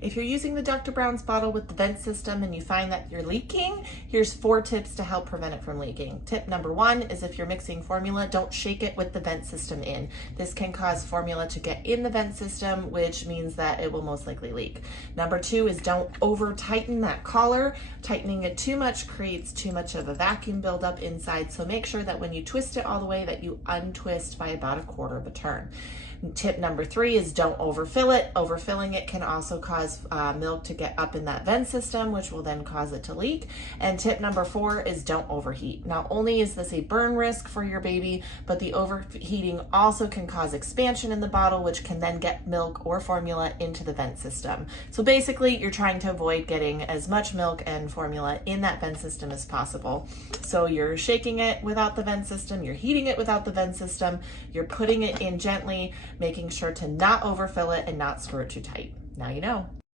If you're using the Dr. Brown's bottle with the vent system and you find that you're leaking, here's 4 tips to help prevent it from leaking. Tip number 1 is if you're mixing formula, don't shake it with the vent system in. This can cause formula to get in the vent system, which means that it will most likely leak. Number 2 is don't over tighten that collar. Tightening it too much creates too much of a vacuum buildup inside, so make sure that when you twist it all the way that you untwist by about a quarter of a turn. Tip number 3 is don't overfill it. Overfilling it can also cause milk to get up in that vent system, which will then cause it to leak. And tip number 4 is don't overheat. Not only is this a burn risk for your baby, but the overheating also can cause expansion in the bottle, which can then get milk or formula into the vent system. So basically, you're trying to avoid getting as much milk and formula in that vent system as possible. So you're shaking it without the vent system, you're heating it without the vent system, you're putting it in gently, making sure to not overfill it and not screw it too tight. Now you know.